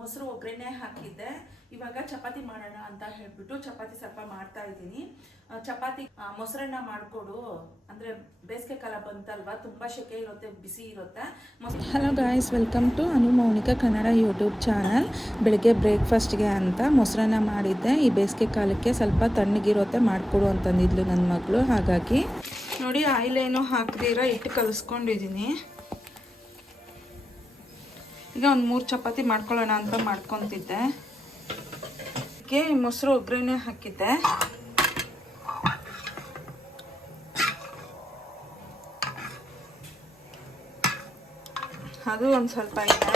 ಮೊಸರು ಒಗ್ಗರಣೆ ಹಾಕಿದ್ದೆ. ಇವಾಗ ಚಪಾತಿ ಮಾಡೋಣ ಅಂತ ಹೇಳ್ಬಿಟ್ಟು ಚಪಾತಿ ಸ್ವಲ್ಪ ಮಾಡ್ತಾ ಇದ್ದೀನಿ. ಚಪಾತಿ ಮೊಸರನ್ನ ಮಾಡಿಕೊಡು ಅಂದರೆ ಬೇಸಿಗೆ ಕಾಲ ಬಂತಲ್ವಾ, ತುಂಬ ಸೆಕೆ ಇರುತ್ತೆ, ಬಿಸಿ ಇರುತ್ತೆ. Hello guys, welcome to Anu Mounika Kannada YouTube channel. ಬೆಳಗ್ಗೆ ಬ್ರೇಕ್ಫಾಸ್ಟ್ಗೆ ಅಂತ ಮೊಸರನ್ನ ಮಾಡಿದ್ದೆ. ಈ ಬೇಸಿಗೆ ಕಾಲಕ್ಕೆ ಸ್ವಲ್ಪ ತಣ್ಣಗಿರುತ್ತೆ, ಮಾಡಿಕೊಡು ಅಂತಂದಿದ್ಲು ನನ್ನ ಮಗಳು. ಹಾಗಾಗಿ ನೋಡಿ ಆಯಿಲ್ ಏನೋ ಹಾಕ್ದಿರ ಹಿಟ್ಟು ಕಲಿಸ್ಕೊಂಡಿದ್ದೀನಿ. ಈಗ ಒಂದು 3 ಚಪಾತಿ ಮಾಡ್ಕೊಳ್ಳೋಣ ಅಂತ ಮಾಡ್ಕೊತಿದ್ದೆ. ಅದಕ್ಕೆ ಮೊಸರು ಒಗ್ಗರಣೆ ಹಾಕಿದ್ದೆ. ಅದು ಒಂದು ಸ್ವಲ್ಪ ಇದೆ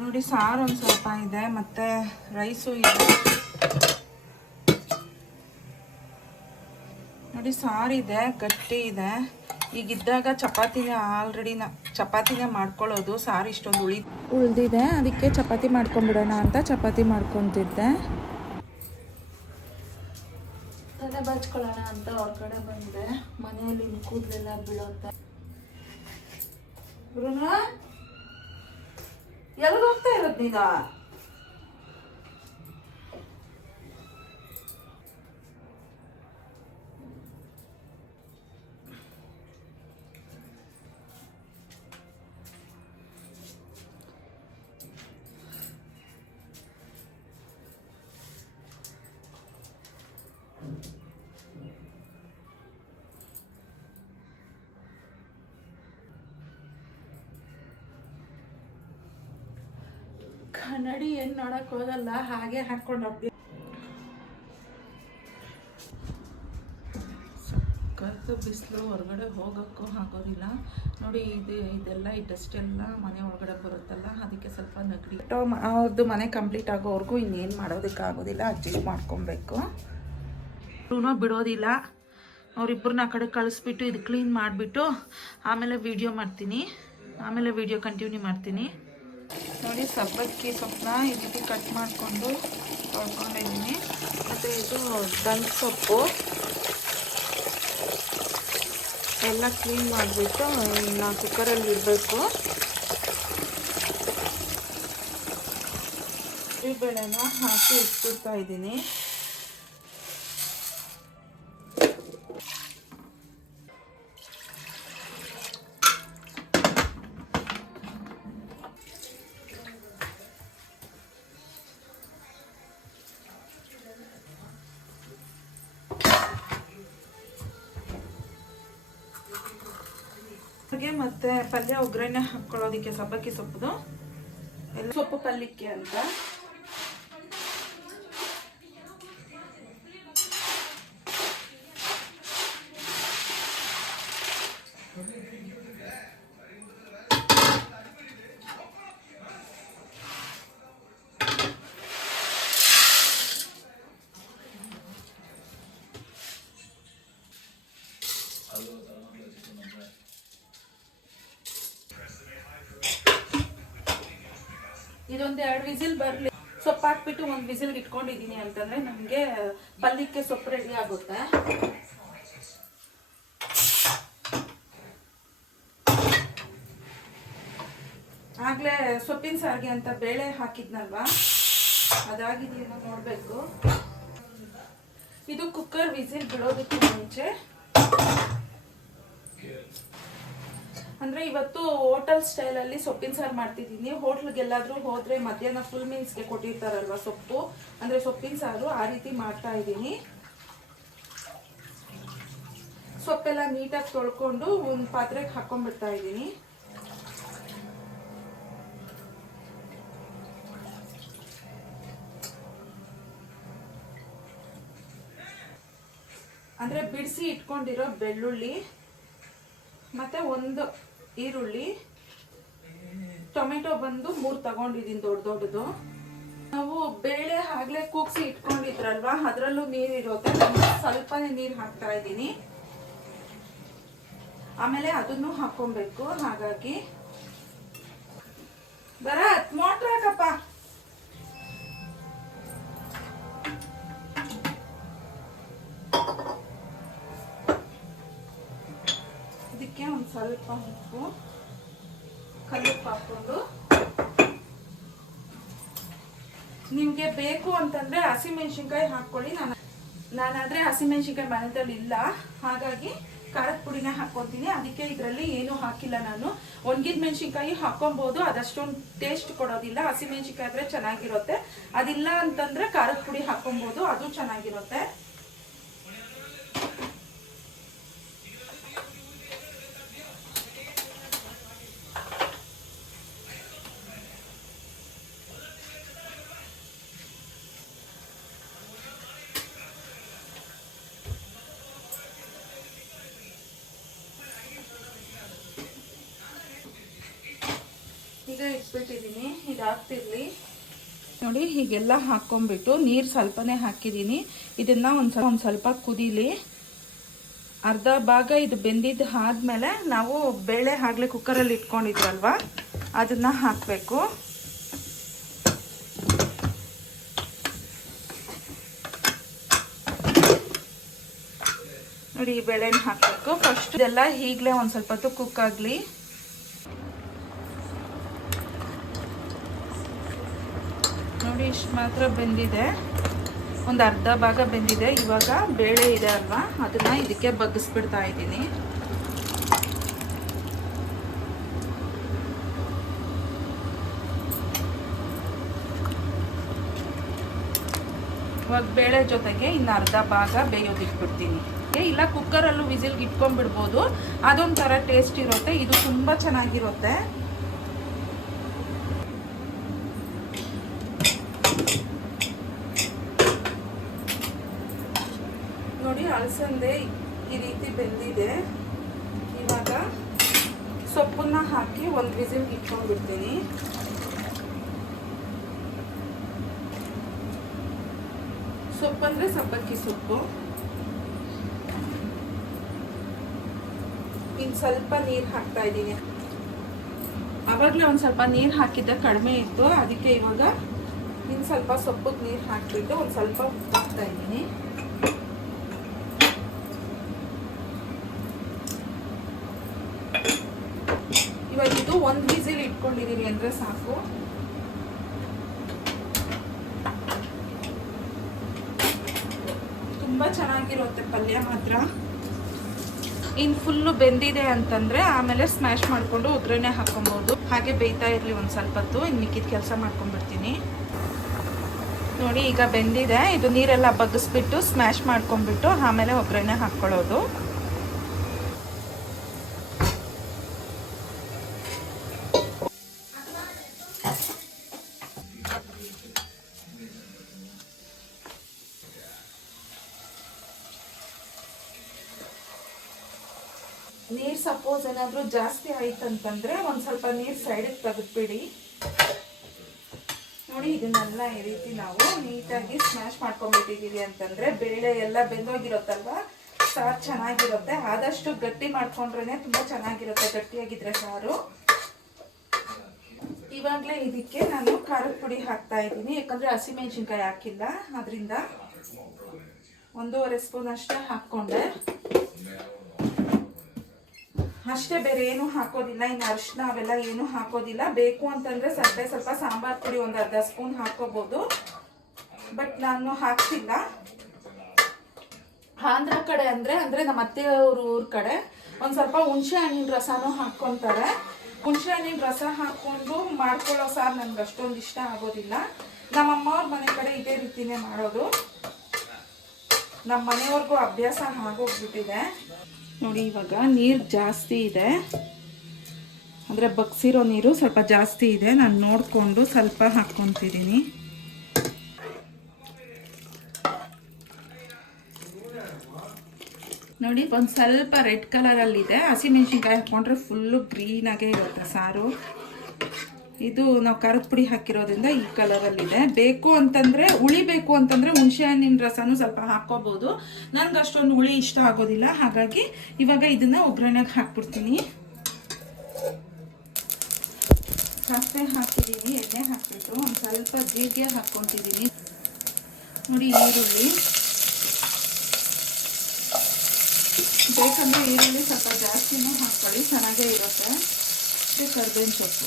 ನೋಡಿ, ಸಾರು ಒಂದು ಸ್ವಲ್ಪ ಇದೆ, ಮತ್ತು ರೈಸು ಇದೆ ನೋಡಿ. ಸಾರಿದೆ, ಗಟ್ಟಿ ಇದೆ. ಈಗಿದ್ದಾಗ ಚಪಾತಿನೇ ಆಲ್ರೆಡಿ ಚಪಾತಿನೇ ಮಾಡ್ಕೊಳ್ಳೋದು. ಸಾರು ಇಷ್ಟೊಂದು ಉಳಿದಿದೆ, ಅದಕ್ಕೆ ಚಪಾತಿ ಮಾಡ್ಕೊಂಡ್ಬಿಡೋಣ ಅಂತ ಚಪಾತಿ ಮಾಡ್ಕೊತಿದ್ದೆ. ತಲೆ ಬಚ್ಕೊಳ್ಳೋಣ ಅಂತ ಹೊರಗಡೆ ಬಂದೆ. ಮನೆಯಲ್ಲಿ ಕೂದಲೆಲ್ಲ ಬೀಳುತ್ತೆ. ಎಲ್ಲಿಗೆ ಹೋಗ್ತಾ ಇರೋದು ನೀನು? ಕನ್ನಡಿ ಏನು ನೋಡಕ್ ಹೋಗಲ್ಲ, ಹಾಗೆ ಹಾಕೊಂಡು ಹೋಗ್ತೀವಿ. ಸಕ್ಕತ್ತು ಬಿಸಿಲು, ಹೊರಗಡೆ ಹೋಗೋಕ್ಕೂ ಆಗೋದಿಲ್ಲ ನೋಡಿ. ಇದೆಲ್ಲ ಈ ಡಸ್ಟ್ ಎಲ್ಲ ಮನೆ ಒಳಗಡೆ ಬರುತ್ತಲ್ಲ, ಅದಕ್ಕೆ ಸ್ವಲ್ಪ ನೆಗಡಿ. ಅವ್ರದ್ದು ಮನೆ ಕಂಪ್ಲೀಟ್ ಆಗೋವರೆಗೂ ಇನ್ನೇನು ಮಾಡೋದಕ್ಕಾಗೋದಿಲ್ಲ, ಅಡ್ಜಸ್ಟ್ ಮಾಡ್ಕೊಬೇಕು. ಬಿಡೋದಿಲ್ಲ. ಅವರಿಬ್ಬರನ್ನ ಆ ಕಡೆ ಕಳಿಸ್ಬಿಟ್ಟು ಇದು ಕ್ಲೀನ್ ಮಾಡಿಬಿಟ್ಟು ಆಮೇಲೆ ವಿಡಿಯೋ ಮಾಡ್ತೀನಿ, ಆಮೇಲೆ ವಿಡಿಯೋ ಕಂಟಿನ್ಯೂ ಮಾಡ್ತೀನಿ. ನೋಡಿ, ಸಬ್ಬಕ್ಕಿ ಸೊಪ್ಪನ್ನ ಈ ರೀತಿ ಕಟ್ ಮಾಡಿಕೊಂಡು ತೊಳ್ಕೊಂಡಿದ್ದೀನಿ. ಮತ್ತು ಇದು ದಂಟು ಸೊಪ್ಪು ಎಲ್ಲ ಕ್ಲೀನ್ ಮಾಡಿಬಿಟ್ಟು ನಾನು ಕುಕ್ಕರಲ್ಲಿ ಇಡಬೇಕು. ಈ ಬೇಳೆನ ಹಾಕಿ ಇಟ್ಬಿಡ್ತಾ ಇದ್ದೀನಿ. ಮತ್ತೆ ಪಲ್ಯ ಒಗ್ಗರಣೆ ಹಾಕೊಳ್ಳೋದಕ್ಕೆ ಸಬ್ಬಕ್ಕಿ ಸೊಪ್ಪುದು ಎಲ್ಲ ಸೊಪ್ಪು ಪಲ್ಯಕ್ಕೆ ಅಂತ. ಇದೊಂದು 2 ವಿಸಿಲ್ ಬರಲಿ. ಸೊಪ್ಪು ಹಾಕ್ಬಿಟ್ಟು 1 ವಿಸಿಲ್ಗೆ ಇಟ್ಕೊಂಡಿದ್ದೀನಿ ಅಂತಂದ್ರೆ ನಮಗೆ ಪಲ್ಯಕ್ಕೆ ಸೊಪ್ಪು ರೆಡಿ ಆಗುತ್ತೆ. ಆಗ್ಲೇ ಸೊಪ್ಪಿನ ಸಾರಿಗೆ ಅಂತ ಬೇಳೆ ಹಾಕಿದ್ನಲ್ವಾ, ಅದಾಗಿದೆಯೇನೋ ನೋಡಬೇಕು. ಇದು ಕುಕ್ಕರ್ ವಿಸಿಲ್ ಬಿಡೋದಕ್ಕೆ ಮುಂಚೆ, ಅಂದರೆ ಇವತ್ತು ಹೋಟೆಲ್ ಸ್ಟೈಲಲ್ಲಿ ಸೊಪ್ಪಿನ ಸಾರು ಮಾಡ್ತಿದ್ದೀನಿ. ಹೋಟ್ಲಿಗೆಲ್ಲಾದರೂ ಹೋದರೆ ಮಧ್ಯಾಹ್ನ ಫುಲ್ ಮೀಲ್ಸ್ಗೆ ಕೊಟ್ಟಿರ್ತಾರಲ್ವ ಸೊಪ್ಪು, ಅಂದರೆ ಸೊಪ್ಪಿನ ಸಾರು, ಆ ರೀತಿ ಮಾಡ್ತಾ ಇದ್ದೀನಿ. ಸೊಪ್ಪೆಲ್ಲ ನೀಟಾಗಿ ತೊಳ್ಕೊಂಡು ಒಂದು ಪಾತ್ರೆಗೆ ಹಾಕೊಂಡ್ಬಿಡ್ತಾ ಇದ್ದೀನಿ. ಅಂದರೆ ಬಿಡಿಸಿ ಇಟ್ಕೊಂಡಿರೋ ಬೆಳ್ಳುಳ್ಳಿ, ಮತ್ತು 1 ಈರುಳ್ಳಿ, ಟೊಮೆಟೊ ಬಂದು 3 ತಗೊಂಡಿದ್ದೀನಿ ದೊಡ್ಡದು. ನಾವು ಬೇಳೆ ಆಗ್ಲೇ ಕೂಗ್ಸಿ ಇಟ್ಕೊಂಡಿದ್ರಲ್ವಾ, ಅದರಲ್ಲೂ ನೀರು ಇರುತ್ತೆ. ಸ್ವಲ್ಪನೇ ನೀರು ಹಾಕ್ತಾ ಇದ್ದೀನಿ. ಆಮೇಲೆ ಅದನ್ನು ಹಾಕೊಬೇಕು. ಹಾಗಾಗಿ ಮೋಟ್ರ್ ಹಾಕಪ್ಪ. ಇದಕ್ಕೆ ಒಂದು ಸ್ವಲ್ಪ ಉಪ್ಪು, ಕಲ್ಲುಪ್ಪು ಹಾಕ್ಕೊಂಡು ನಿಮಗೆ ಬೇಕು ಅಂತಂದರೆ ಹಸಿಮೆಣ್ಸಿನ್ಕಾಯಿ ಹಾಕ್ಕೊಳ್ಳಿ. ನಾನಾದರೆ ಹಸಿಮೆಣ್ಸಿನ್ಕಾಯಿ ಮನೆಯಲ್ಲಿ ಇಲ್ಲ, ಹಾಗಾಗಿ ಖಾರದ ಪುಡಿನ ಹಾಕ್ಕೊತೀನಿ. ಅದಕ್ಕೆ ಇದರಲ್ಲಿ ಏನೂ ಹಾಕಿಲ್ಲ ನಾನು. ಒಣಗಿದ ಮೆಣಸಿನ್ಕಾಯಿ ಹಾಕೊಬೋದು, ಅದಷ್ಟೊಂದು ಟೇಸ್ಟ್ ಕೊಡೋದಿಲ್ಲ. ಹಸಿಮೆಣ್ಸಿನ್ಕಾಯಿ ಆದರೆ ಚೆನ್ನಾಗಿರುತ್ತೆ. ಅದಿಲ್ಲ ಅಂತಂದರೆ ಖಾರದ ಪುಡಿ ಹಾಕೊಬೋದು, ಅದು ಚೆನ್ನಾಗಿರುತ್ತೆ. ಈಗ ಇಟ್ಬಿಟ್ಟಿದ್ದೀನಿ, ಇದಾಗ್ತಿರ್ಲಿ. ನೋಡಿ ಹೀಗೆಲ್ಲ ಹಾಕ್ಕೊಂಡ್ಬಿಟ್ಟು ನೀರು ಸ್ವಲ್ಪನೇ ಹಾಕಿದ್ದೀನಿ. ಇದನ್ನು ಒಂದು ಸ್ವಲ್ಪ ಕುದೀಲಿ. ಅರ್ಧ ಭಾಗ ಇದು ಬೆಂದಿದ್ದು ಆದಮೇಲೆ ನಾವು ಬೇಳೆ ಆಗಲೇ ಕುಕ್ಕರಲ್ಲಿ ಇಟ್ಕೊಂಡಿದ್ವಲ್ವ ಅದನ್ನು ಹಾಕಬೇಕು. ನೋಡಿ ಈ ಬೇಳೆನ ಹಾಕಬೇಕು ಫಸ್ಟ್. ಇದೆಲ್ಲ ಈಗಲೇ ಒಂದು ಸ್ವಲ್ಪ ಹೊತ್ತು ಕುಕ್ ಆಗಲಿ. ನೋಡಿ ಇಷ್ಟು ಮಾತ್ರ ಬೆಂದಿದೆ, ಒಂದು ಅರ್ಧ ಭಾಗ ಬೆಂದಿದೆ. ಇವಾಗ ಬೇಳೆ ಇದೆ ಅಲ್ವಾ, ಅದನ್ನು ಇದಕ್ಕೆ ಬಗ್ಗಿಸ್ಬಿಡ್ತಾ ಇದ್ದೀನಿ. ಇವಾಗ ಬೇಳೆ ಜೊತೆಗೆ ಇನ್ನು ಅರ್ಧ ಭಾಗ ಬೇಯೋದಿಟ್ಬಿಡ್ತೀನಿ. ಇಲ್ಲ ಕುಕ್ಕರಲ್ಲೂ ವಿಸಿಲ್ಗೆ ಇಟ್ಕೊಂಡ್ಬಿಡ್ಬೋದು, ಅದೊಂಥರ ಟೇಸ್ಟ್ ಇರುತ್ತೆ. ಇದು ತುಂಬ ಚೆನ್ನಾಗಿರುತ್ತೆ. ನೋಡಿ ಅಲಸಂದೆ ಈ ರೀತಿ ಬೆಂದಿದೆ. ಇವಾಗ ಸೊಪ್ಪನ್ನ ಹಾಕಿ ಒಂದು ವಿಸಿಲ್ಗೆ ಇಟ್ಕೊಂಡ್ಬಿಡ್ತೀನಿ. ಸೊಪ್ಪು ಅಂದರೆ ಸಬ್ಬಕ್ಕಿ ಸೊಪ್ಪು. ಇನ್ನು ಸ್ವಲ್ಪ ನೀರು ಹಾಕ್ತಾ ಇದ್ದೀನಿ. ಆವಾಗಲೇ ಒಂದು ಸ್ವಲ್ಪ ನೀರು ಹಾಕಿದ್ದೆ, ಕಡಿಮೆ ಇತ್ತು, ಅದಕ್ಕೆ ಇವಾಗ ಇನ್ನು ಸ್ವಲ್ಪ ಸೊಪ್ಪಿಗೆ ನೀರು ಹಾಕಿಬಿಟ್ಟು ಒಂದು ಸ್ವಲ್ಪ ಉಪ್ಪು ಹಾಕ್ತಾ ಇದ್ದೀನಿ. ಇವಾಗ ಇದು ಒಂದು ವಿಸಿಲ್ ಇಟ್ಕೊಂಡಿದ್ದೀರಿ ಅಂದರೆ ಸಾಕು. ತುಂಬ ಚೆನ್ನಾಗಿರುತ್ತೆ ಪಲ್ಯ ಮಾತ್ರ. ಇನ್ನು ಫುಲ್ಲು ಬೆಂದಿದೆ ಅಂತಂದರೆ ಆಮೇಲೆ ಸ್ಮ್ಯಾಶ್ ಮಾಡಿಕೊಂಡು ಒಗ್ಗರಣೆ ಹಾಕೊಬೋದು. ಹಾಗೆ ಬೇಯ್ತಾ ಇರಲಿ ಒಂದು ಸ್ವಲ್ಪ ಹೊತ್ತು. ಇನ್ನು ಮಿಕ್ಕಿದ ಕೆಲಸ ಮಾಡ್ಕೊಂಡ್ಬಿಡ್ತೀನಿ. ನೋಡಿ ಈಗ ಬೆಂದಿದೆ. ಇದು ನೀರೆಲ್ಲ ಬಗ್ಗಿಸ್ಬಿಟ್ಟು ಸ್ಮ್ಯಾಶ್ ಮಾಡ್ಕೊಂಡ್ಬಿಟ್ಟು ಆಮೇಲೆ ಒಗ್ಗರಣೆ ಹಾಕ್ಕೊಳ್ಳೋದು. ನೀರು ಸಪೋಸ್ ಏನಾದರೂ ಜಾಸ್ತಿ ಆಯ್ತಂತಂದರೆ ಒಂದು ಸ್ವಲ್ಪ ನೀರು ಸೈಡಿಗೆ ತೆಗೆದ್ಬಿಡಿ. ನೋಡಿ ಇದನ್ನೆಲ್ಲ ಈ ರೀತಿ ನಾವು ನೀಟಾಗಿ ಸ್ಮ್ಯಾಶ್ ಮಾಡ್ಕೊಂಡ್ಬಿಟ್ಟಿದ್ದೀವಿ ಅಂತಂದರೆ ಬೇಳೆ ಎಲ್ಲ ಬೆಂದೋಗಿರುತ್ತಲ್ವ, ಸಾರು ಚೆನ್ನಾಗಿರುತ್ತೆ. ಆದಷ್ಟು ಗಟ್ಟಿ ಮಾಡ್ಕೊಂಡ್ರೆ ತುಂಬ ಚೆನ್ನಾಗಿರುತ್ತೆ, ಗಟ್ಟಿಯಾಗಿದ್ರೆ ಸಾರು. ಇವಾಗಲೇ ಇದಕ್ಕೆ ನಾನು ಖಾರದ ಪುಡಿ ಹಾಕ್ತಾ ಇದ್ದೀನಿ, ಯಾಕಂದರೆ ಹಸಿಮೆಣ್ಸಿನ್ಕಾಯಿ ಹಾಕಿಲ್ಲ. ಅದರಿಂದ 1.5 ಸ್ಪೂನ್ ಅಷ್ಟೇ ಹಾಕ್ಕೊಂಡೆ ಅಷ್ಟೇ, ಬೇರೆ ಏನು ಹಾಕೋದಿಲ್ಲ. ಇನ್ನು ಅರಿಶಿನ ಅವೆಲ್ಲ ಏನು ಹಾಕೋದಿಲ್ಲ. ಬೇಕು ಅಂತಂದರೆ ಸ್ವಲ್ಪ ಸಾಂಬಾರು ಪುಡಿ ಒಂದು ಅರ್ಧ ಸ್ಪೂನ್ ಹಾಕೋಬೋದು, ಬಟ್ ನಾನು ಹಾಕ್ತಿಲ್ಲ. ಆಂಧ್ರ ಕಡೆ ಅಂದರೆ ನಮ್ಮ ಅತ್ತೆಯವ್ರ ಊರ ಕಡೆ ಒಂದು ಸ್ವಲ್ಪ ಹುಣಸೆ ಹಣ್ಣಿನ ರಸನೂ ಹಾಕ್ಕೊತಾರೆ. ಹುಣಸೆ ಹಣ್ಣಿನ ರಸ ಹಾಕ್ಕೊಂಡು ಮಾಡ್ಕೊಳ್ಳೋ ಸಾರು ನನಗೆ ಅಷ್ಟೊಂದು ಇಷ್ಟ ಆಗೋದಿಲ್ಲ. ನಮ್ಮಮ್ಮವ್ರ ಮನೆ ಕಡೆ ಇದೇ ರೀತಿನೇ ಮಾಡೋದು. ನಮ್ಮ ಮನೆಯವ್ರಿಗೂ ಅಭ್ಯಾಸ ಆಗೋಗ್ಬಿಟ್ಟಿದೆ. ನೋಡಿ ಇವಾಗ ನೀರು ಜಾಸ್ತಿ ಇದೆ, ಅಂದರೆ ಬಗ್ಸಿರೋ ನೀರು ಸ್ವಲ್ಪ ಜಾಸ್ತಿ ಇದೆ. ನಾನು ನೋಡಿಕೊಂಡು ಸ್ವಲ್ಪ ಹಾಕ್ಕೊತಿದ್ದೀನಿ. ನೋಡಿ ಒಂದು ಸ್ವಲ್ಪ ರೆಡ್ ಕಲರಲ್ಲಿದೆ. ಹಸಿಮೆಣ್ಸಿನ್ಕಾಯಿ ಹಾಕ್ಕೊಂಡ್ರೆ ಫುಲ್ಲು ಗ್ರೀನಾಗೇ ಇರುತ್ತೆ ಸಾರು. ಇದು ನಾವು ಖಾರದ ಪುಡಿ ಹಾಕಿರೋದ್ರಿಂದ ಈ ಕಲರಲ್ಲಿದೆ. ಬೇಕು ಅಂತಂದರೆ ಬೇಕು ಅಂತಂದರೆ ಹುಣಸೆ ಹಣ್ಣಿನ ರಸನೂ ಸ್ವಲ್ಪ ಹಾಕ್ಕೋಬೋದು. ನನಗೆ ಅಷ್ಟೊಂದು ಹುಳಿ ಇಷ್ಟ ಆಗೋದಿಲ್ಲ, ಹಾಗಾಗಿ ಇವಾಗ ಇದನ್ನು ಒಗ್ಗರಣೆಗೆ ಹಾಕ್ಬಿಡ್ತೀನಿ. ಸಾಸಿವೆ ಹಾಕಿದ್ದೀನಿ, ಎಣ್ಣೆ ಹಾಕ್ಬಿಟ್ಟು ಒಂದು ಸ್ವಲ್ಪ ಜೀರಿಗೆ ಹಾಕ್ಕೊತಿದ್ದೀನಿ. ನೋಡಿ ಈರುಳ್ಳಿ, ಬೇಕಂದರೆ ಈರುಳ್ಳಿ ಸ್ವಲ್ಪ ಜಾಸ್ತಿನೂ ಹಾಕ್ಕೊಳ್ಳಿ, ಚೆನ್ನಾಗೇ ಇರುತ್ತೆ. ಕರಿಬೇವಿನ ಸೊಪ್ಪು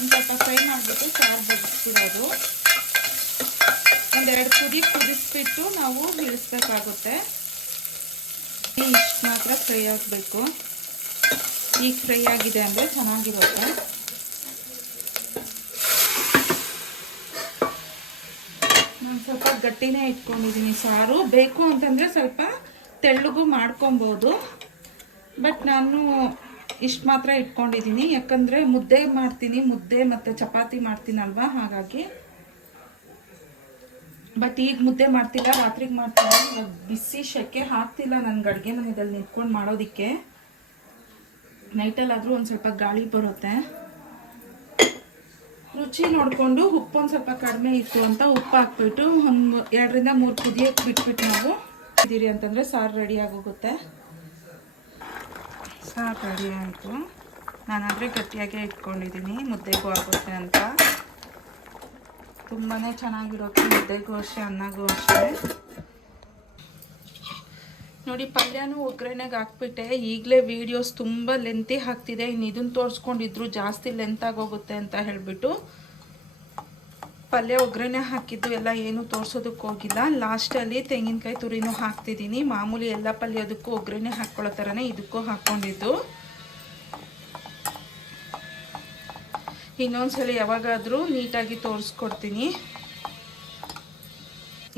ಒಂದು ಸ್ವಲ್ಪ ಫ್ರೈ ಮಾಡಿಬಿಟ್ಟು ಸಾರು ಬಗ್ಗಿಸ್ಬಿಡೋದು. ಒಂದೆರಡು ಕುದಿಸ್ಬಿಟ್ಟು ನಾವು ಇಳಿಸ್ಬೇಕಾಗುತ್ತೆ. ಇಷ್ಟು ಮಾತ್ರ ಫ್ರೈ ಆಗಬೇಕು. ಈಗ ಫ್ರೈ ಆಗಿದೆ ಅಂದರೆ ಚೆನ್ನಾಗಿರುತ್ತೆ. ನಾನು ಸ್ವಲ್ಪ ಗಟ್ಟಿನೇ ಇಟ್ಕೊಂಡಿದ್ದೀನಿ ಸಾರು. ಬೇಕು ಅಂತಂದರೆ ಸ್ವಲ್ಪ ತೆಳ್ಳಗೂ ಮಾಡ್ಕೊಬೋದು, ಬಟ್ ನಾನು ಇಷ್ಟು ಮಾತ್ರ ಇಟ್ಕೊಂಡಿದ್ದೀನಿ. ಯಾಕಂದರೆ ಮುದ್ದೆ ಮಾಡ್ತೀನಿ, ಮುದ್ದೆ ಮತ್ತು ಚಪಾತಿ ಮಾಡ್ತೀನಲ್ವ, ಹಾಗಾಗಿ. ಬಟ್ ಈಗ ಮುದ್ದೆ ಮಾಡ್ತಿಲ್ಲ, ರಾತ್ರಿಗೆ ಮಾಡ್ತೀನಿ. ಇವಾಗ ಬಿಸಿ ಶೆಕೆ ಹಾಕ್ತಿಲ್ಲ ನನಗೆ ಅಡುಗೆ ಮನೆಯಲ್ಲಿ ನಿಂತ್ಕೊಂಡು ಮಾಡೋದಕ್ಕೆ. ನೈಟಲ್ಲಾದರೂ ಒಂದು ಸ್ವಲ್ಪ ಗಾಳಿ ಬರುತ್ತೆ. ರುಚಿ ನೋಡಿಕೊಂಡು ಉಪ್ಪು ಒಂದು ಸ್ವಲ್ಪ ಕಡಿಮೆ ಇತ್ತು ಅಂತ ಉಪ್ಪು ಹಾಕ್ಬಿಟ್ಟು ಒಂದು 2 ರಿಂದ 3 ಕುದಿಯೋಕ್ಕೆ ಬಿಟ್ಬಿಟ್ಟು ನಾವು ಇದ್ದೀರಿ ಅಂತಂದರೆ ಸಾರು ರೆಡಿ ಆಗೋಗುತ್ತೆ. ಸಾರು ರೆಡಿ ಆಯಿತು. ನಾನಾದರೆ ಗಟ್ಟಿಯಾಗೇ ಇಟ್ಕೊಂಡಿದ್ದೀನಿ, ಮುದ್ದೆಗೂ ಆಗುತ್ತೆ ಅಂತ. ತುಂಬಾ ಚೆನ್ನಾಗಿರುತ್ತೆ, ಮುದ್ದೆಗೂ ಅಷ್ಟೇ, ಅನ್ನಗೂ ಅಷ್ಟೇ. ನೋಡಿ, ಪಲ್ಯನೂ ಒಗ್ಗರಣೆಗೆ ಹಾಕ್ಬಿಟ್ಟೆ. ಈಗಲೇ ವೀಡಿಯೋಸ್ ತುಂಬ ಲೆಂತಿ ಹಾಕ್ತಿದೆ. ಇನ್ನು ಇದನ್ನು ತೋರಿಸ್ಕೊಂಡಿದ್ರು ಜಾಸ್ತಿ ಲೆಂತ್ ಆಗೋಗುತ್ತೆ ಅಂತ ಹೇಳಿಬಿಟ್ಟು ಪಲ್ಯ ಒಗ್ಗರಣೆ ಹಾಕಿದ್ದು ಎಲ್ಲ ಏನು ತೋರಿಸೋದಕ್ಕೆ ಹೋಗಿಲ್ಲ. ಲಾಸ್ಟಲ್ಲಿ ತೆಂಗಿನಕಾಯಿ ತುರಿನೂ ಹಾಕ್ತಿದ್ದೀನಿ. ಮಾಮೂಲಿ ಎಲ್ಲ ಪಲ್ಯದಕ್ಕೂ ಒಗ್ಗರಣೆ ಹಾಕ್ಕೊಳ್ಳೋ ಥರನೇ ಇದಕ್ಕೂ ಹಾಕ್ಕೊಂಡಿದ್ದು. ಇನ್ನೊಂದ್ಸಲ ಯಾವಾಗಾದರೂ ನೀಟಾಗಿ ತೋರಿಸ್ಕೊಡ್ತೀನಿ.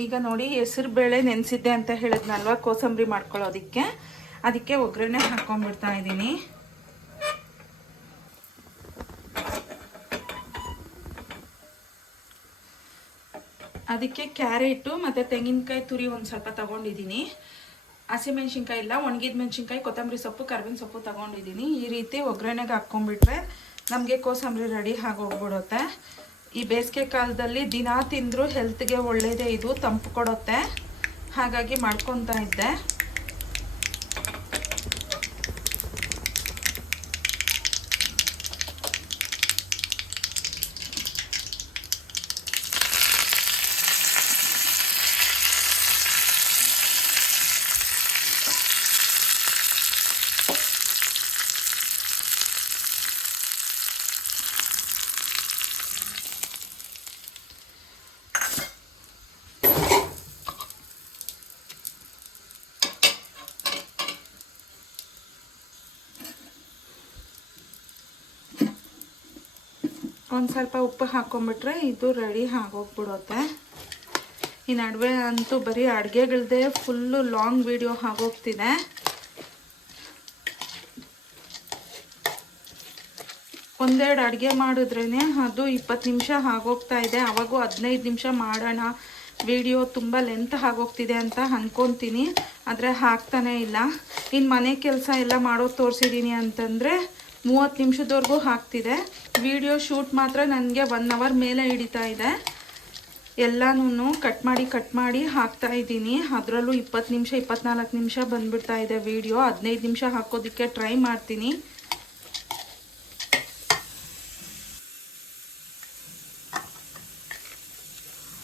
ಈಗ ನೋಡಿ, ಹೆಸರು ಬೇಳೆ ನೆನೆಸಿದ್ದೆ ಅಂತ ಹೇಳಿದ್ನಲ್ವ ಕೋಸಂಬರಿ ಮಾಡ್ಕೊಳ್ಳೋದಕ್ಕೆ, ಅದಕ್ಕೆ ಒಗ್ಗರಣೆ ಹಾಕ್ಕೊಂಡ್ಬಿಡ್ತಾ ಇದ್ದೀನಿ. ಅದಕ್ಕೆ ಕ್ಯಾರೆಟು ಮತ್ತು ತೆಂಗಿನಕಾಯಿ ತುರಿ ಒಂದು ಸ್ವಲ್ಪ ತೊಗೊಂಡಿದ್ದೀನಿ. ಹಸಿಮೆಣ್ಸಿನ್ಕಾಯಿ ಇಲ್ಲ, ಒಣಗಿದ ಮೆಣಸಿನ್ಕಾಯಿ, ಕೊತ್ತಂಬರಿ ಸೊಪ್ಪು, ಕರ್ಬೇವಿನ ಸೊಪ್ಪು ತೊಗೊಂಡಿದ್ದೀನಿ. ಈ ರೀತಿ ಒಗ್ಗರಣೆಗೆ ಹಾಕ್ಕೊಂಡ್ಬಿಟ್ರೆ ನಮಗೆ ಕೋಸಂಬರಿ ರೆಡಿ ಆಗೋಗ್ಬಿಡುತ್ತೆ. ಈ ಬೇಸಿಗೆ ಕಾಲದಲ್ಲಿ ದಿನ ತಿಂದರೂ ಹೆಲ್ತ್ಗೆ ಒಳ್ಳೆಯದೇ, ಇದು ತಂಪು ಕೊಡುತ್ತೆ. ಹಾಗಾಗಿ ಮಾಡ್ಕೊತಾ ಇದ್ದೆ. ಒಂದು ಸ್ವಲ್ಪ ಉಪ್ಪು ಹಾಕ್ಕೊಂಬಿಟ್ರೆ ಇದು ರೆಡಿ ಆಗೋಗ್ಬಿಡುತ್ತೆ. ಈ ನಡುವೆ ಅಂತೂ ಬರೀ ಅಡುಗೆಗಳದ್ದೇ ಫುಲ್ಲು ಲಾಂಗ್ ವಿಡಿಯೋ ಆಗೋಗ್ತಿದೆ. ಒಂದೆರಡು ಅಡುಗೆ ಮಾಡಿದ್ರೇ ಅದು 20 ನಿಮಿಷ ಆಗೋಗ್ತಾ ಇದೆ. ಅವಾಗೂ 15 ನಿಮಿಷ ಮಾಡೋಣ, ವಿಡಿಯೋ ತುಂಬ ಲೆಂತ್ ಆಗೋಗ್ತಿದೆ ಅಂತ ಅಂದ್ಕೊತೀನಿ. ಆದರೆ ಹಾಕ್ತಾನೇ ಇಲ್ಲ. ಇನ್ನು ಮನೆ ಕೆಲಸ ಎಲ್ಲ ಮಾಡೋದು ತೋರಿಸಿದ್ದೀನಿ ಅಂತಂದರೆ 30 ನಿಮಿಷದವರೆಗೂ ಹಾಕ್ತಿದೆ. ವಿಡಿಯೋ ಶೂಟ್ ಮಾತ್ರ ನನಗೆ 1 ಅವರ್ ಮೇಲೆ ಹಿಡಿತಾ ಇದೆ. ಎಲ್ಲನೂ ಕಟ್ ಮಾಡಿ ಹಾಕ್ತಾ ಇದ್ದೀನಿ. ಅದರಲ್ಲೂ 20 ನಿಮಿಷ 24 ನಿಮಿಷ ಬಂದುಬಿಡ್ತಾ ಇದೆ ವಿಡಿಯೋ. 15 ನಿಮಿಷ ಹಾಕೋದಕ್ಕೆ ಟ್ರೈ ಮಾಡ್ತೀನಿ.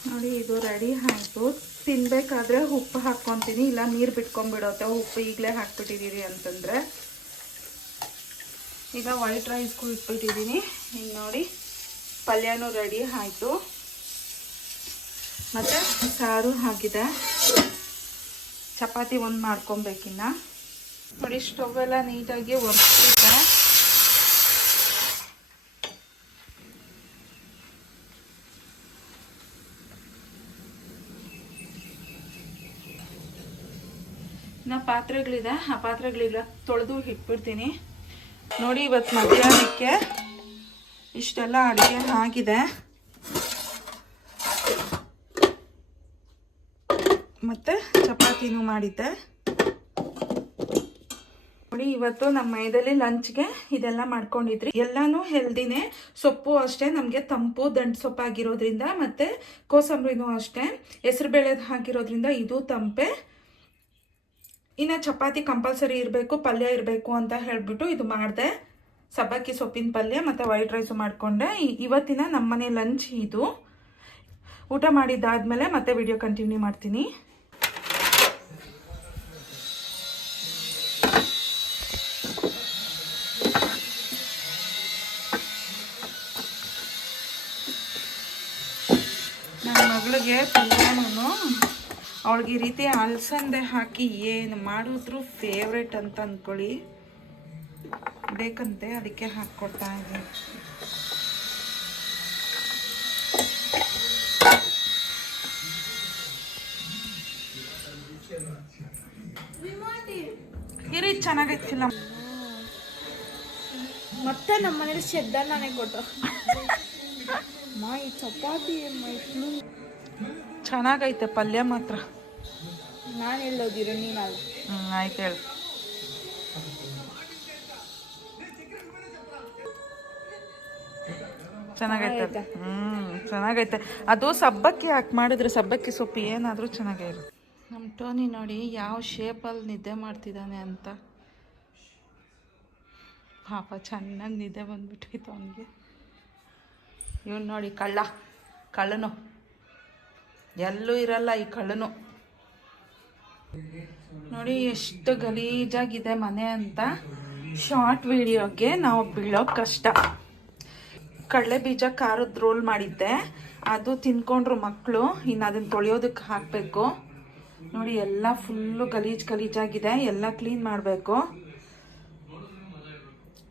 ನೋಡಿ, ಇದು ರೆಡಿ ಆಯಿತು. ತಿನ್ನಬೇಕಾದ್ರೆ ಉಪ್ಪು ಹಾಕ್ಕೊತೀನಿ, ಇಲ್ಲ ನೀರು ಬಿಟ್ಕೊಂಡ್ಬಿಡುತ್ತೆ ಉಪ್ಪು ಈಗಲೇ ಹಾಕ್ಬಿಟ್ಟಿದ್ದೀರಿ ಅಂತಂದರೆ. ಈಗ ವೈಟ್ ರೈಸ್ಗೂ ಇಟ್ಬಿಟ್ಟಿದ್ದೀನಿ. ಈಗ ನೋಡಿ, ಪಲ್ಯನೂ ರೆಡಿ ಆಯಿತು ಮತ್ತು ಸಾರು ಆಗಿದೆ. ಚಪಾತಿ ಒಂದು ಮಾಡ್ಕೊಬೇಕಿನ್ನ. ನೋಡಿ, ಸ್ಟವ್ ಎಲ್ಲ ನೀಟಾಗಿ ಒರೆಸ್ಬಿಟ್ಟೆ. ಇನ್ನು ಪಾತ್ರೆಗಳಿದೆ, ಆ ಪಾತ್ರೆಗಳಿಲ್ಲ ತೊಳೆದು ಇಟ್ಬಿಡ್ತೀನಿ. ನೋಡಿ, ಇವತ್ತು ಮಧ್ಯಾಹ್ನಕ್ಕೆ ಇಷ್ಟೆಲ್ಲ ಅಡುಗೆ ಆಗಿದೆ. ಮತ್ತು ಚಪಾತಿನೂ ಮಾಡಿದ್ದೆ. ನೋಡಿ, ಇವತ್ತು ನಮ್ಮ ಮೈದಲ್ಲಿ ಲಂಚ್ಗೆ ಇದೆಲ್ಲ ಮಾಡ್ಕೊಂಡಿದ್ರಿ. ಎಲ್ಲಾನು ಹೆಲ್ದಿನೇ. ಸೊಪ್ಪು ಅಷ್ಟೇ ನಮಗೆ ತಂಪು, ದಂಟು ಸೊಪ್ಪಾಗಿರೋದ್ರಿಂದ, ಮತ್ತು ಕೋಸಂಬರಿನೂ ಅಷ್ಟೇ ಹೆಸರು ಬೇಳೆದು ಹಾಕಿರೋದ್ರಿಂದ ಇದು ತಂಪೆ. ಇನ್ನು ಚಪಾತಿ ಕಂಪಲ್ಸರಿ ಇರಬೇಕು, ಪಲ್ಯ ಇರಬೇಕು ಅಂತ ಹೇಳಿಬಿಟ್ಟು ಇದು ಮಾಡಿದೆ. ಸಬ್ಬಕ್ಕಿ ಸೊಪ್ಪಿನ ಪಲ್ಯ ಮತ್ತು ವೈಟ್ ರೈಸು ಮಾಡಿಕೊಂಡೆ. ಇವತ್ತಿನ ನಮ್ಮನೆ ಲಂಚ್ ಇದು. ಊಟ ಮಾಡಿದ್ದಾದಮೇಲೆ ಮತ್ತೆ ವಿಡಿಯೋ ಕಂಟಿನ್ಯೂ ಮಾಡ್ತೀನಿ. ಮಗಳಿಗೆ ಪಲ್ಯನೂ ಅವಳಿಗೆ ಈ ರೀತಿ ಅಲಸಂದೆ ಹಾಕಿ ಏನು ಮಾಡಿದ್ರು ಫೇವ್ರೆಟ್ ಅಂತ ಅಂದ್ಕೊಳ್ಳಿ. ಬೇಕಂತೆ, ಅದಕ್ಕೆ ಹಾಕ್ಕೊಡ್ತಾ ಇದ್ದೀನಿ. ಇರಿ, ಚೆನ್ನಾಗೈತಿಲ್ಲ. ಮತ್ತೆ ನಮ್ಮ ಮನೇಲಿ ಶೆಡ್ಡನ್ನೇ ಕೊಟ್ಟರು. ಈ ಚಪಾತಿ ಚೆನ್ನಾಗೈತೆ ಪಲ್ಯ ಮಾತ್ರ. ನಾನು ಎಲ್ಲೋದಿರೋ ನೀನಲ್ಲ. ಆಯ್ತು ಹೇಳು. ಚೆನ್ನಾಗೈತೆ. ಚೆನ್ನಾಗೈತೆ. ಅದು ಸಬ್ಬಕ್ಕಿ ಹಾಕಿ ಮಾಡಿದ್ರೆ, ಸಬ್ಬಕ್ಕಿ ಸೊಪ್ಪು ಏನಾದರೂ ಚೆನ್ನಾಗೇ ಇರುತ್ತೆ. ನಮ್ಮ ಟೋನಿ ನೋಡಿ ಯಾವ ಶೇಪಲ್ಲಿ ನಿದ್ದೆ ಮಾಡ್ತಿದ್ದಾನೆ ಅಂತ. ಪಾಪ ಚೆನ್ನಾಗಿ ನಿದ್ದೆ ಬಂದ್ಬಿಟ್ಟೈತೆ ಅವನಿಗೆ. ಇವನು ನೋಡಿ ಕಳ್ಳನು ಎಲ್ಲೂ ಇರಲ್ಲ ಈ ಕಳ್ಳನು. ನೋಡಿ ಎಷ್ಟು ಗಲೀಜಾಗಿದೆ ಮನೆ ಅಂತ. ಶಾರ್ಟ್ ವಿಡಿಯೋಗೆ ನಾವು ಬೀಳೋದು ಕಷ್ಟ. ಕಡಲೆ ಬೀಜ ಖಾರದ ರೋಲ್ ಮಾಡಿದ್ದೆ, ಅದು ತಿನ್ಕೊಂಡ್ರು ಮಕ್ಕಳು. ಇನ್ನು ಅದನ್ನು ತೊಳೆಯೋದಕ್ಕೆ ಹಾಕಬೇಕು. ನೋಡಿ ಎಲ್ಲ ಫುಲ್ಲು ಗಲೀಜಾಗಿದೆ, ಎಲ್ಲ ಕ್ಲೀನ್ ಮಾಡಬೇಕು.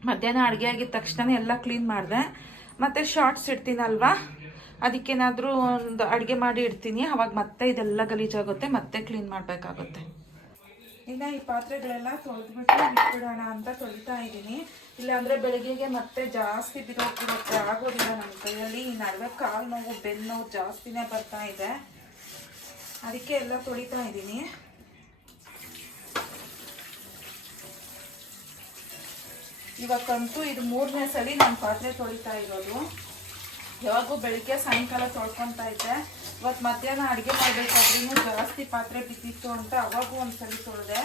ಮಧ್ಯಾಹ್ನ ಅಡುಗೆ ಆಗಿದ ತಕ್ಷಣ ಎಲ್ಲ ಕ್ಲೀನ್ ಮಾಡಿದೆ. ಮತ್ತು ಶಾರ್ಟ್ಸ್ ಇಡ್ತೀನಲ್ವಾ, ಅದಕ್ಕೇನಾದರೂ ಒಂದು ಅಡುಗೆ ಮಾಡಿ ಇಡ್ತೀನಿ. ಅವಾಗ ಮತ್ತೆ ಇದೆಲ್ಲ ಗಲೀಜಾಗುತ್ತೆ, ಮತ್ತೆ ಕ್ಲೀನ್ ಮಾಡಬೇಕಾಗುತ್ತೆ. ಇನ್ನು ಈ ಪಾತ್ರೆಗಳೆಲ್ಲ ತೊಳೆದ್ಬಿಟ್ಟು ಇಟ್ಬಿಡೋಣ ಅಂತ ತೊಳಿತಾ ಇದ್ದೀನಿ. ಇಲ್ಲಾಂದರೆ ಬೆಳಗ್ಗೆಗೆ ಮತ್ತೆ ಜಾಸ್ತಿ ಬಿದ್ದೋಗ್ಬಿಡುತ್ತೆ, ಆಗೋದಿಲ್ಲ ನಮ್ಮ ಕೈಯಲ್ಲಿ. ಈ ನಡುವೆ ಕಾಲು ನೋವು, ಬೆನ್ನು ನೋವು ಜಾಸ್ತಿನೇ ಬರ್ತಾ ಇದೆ. ಅದಕ್ಕೆ ಎಲ್ಲ ತೊಳಿತಾ ಇದ್ದೀನಿ. ಇವತ್ತಂತೂ ಇದು 3ನೇ ಸಲ ನಾನು ಪಾತ್ರೆ ತೊಳಿತಾ ಇರೋದು. ಯಾವಾಗೂ ಬೆಳಿಗ್ಗೆ ಸಾಯಂಕಾಲ ತೊಳ್ಕೊತಾ ಇದ್ದೆ. ಇವತ್ತು ಮಧ್ಯಾಹ್ನ ಅಡುಗೆ ಮಾಡಬೇಕಾದ್ರೂ ಜಾಸ್ತಿ ಪಾತ್ರೆ ಬಿದ್ದಿತ್ತು ಅಂತ ಅವಾಗೂ ಒಂದ್ಸಲಿ ತೊಳೆದೆ.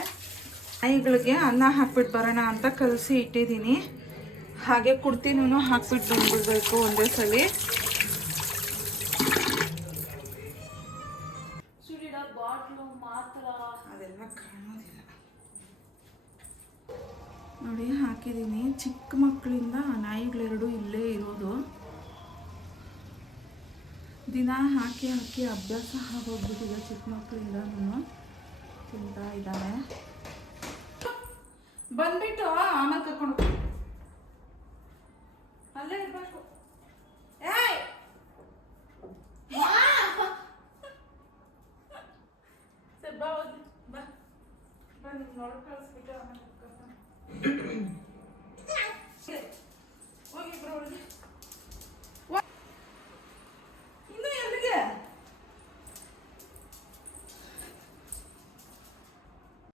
ನಾಯಿಗಳಿಗೆ ಅನ್ನ ಹಾಕ್ಬಿಟ್ಟು ಬರೋಣ ಅಂತ ಕಲಸಿ ಇಟ್ಟಿದ್ದೀನಿ. ಹಾಗೆ ಕುಡ್ತಿನೂ ಹಾಕ್ಬಿಟ್ಟು ಬಂದ್ಬಿಡ್ಬೇಕು ಒಂದೇ ಸಲ. ಅದೆಲ್ಲ ಕಾಣೋದಿಲ್ಲ ನೋಡಿ. ಹಾಕಿದ್ದೀನಿ. ಚಿಕ್ಕ ಮಕ್ಕಳಿಂದ ನಾಯಿಗಳೆರಡು ಇಲ್ಲೇ ಇರೋದು. ದಿನ ಹಾಕಿ ಅಭ್ಯಾಸ ಆಗೋಗ್ಬಿಟ್ಟಿದೆ. ಚಿಕ್ಕ ಮಕ್ಕಳಿಂದನೂ ತಿಂತಾ ಇದ್ದಾನೆ. ಬಂದ್ಬಿಟ್ಟು ಆಮೇಲೆ ಕರ್ಕೊಂಡು ಅಲ್ಲೇ ಇರಬೇಕು. ಬಾ, ನೋಡಕ್ ಕಳಿಸ್ಬಿಟ್ಟು ಆಮೇಲೆ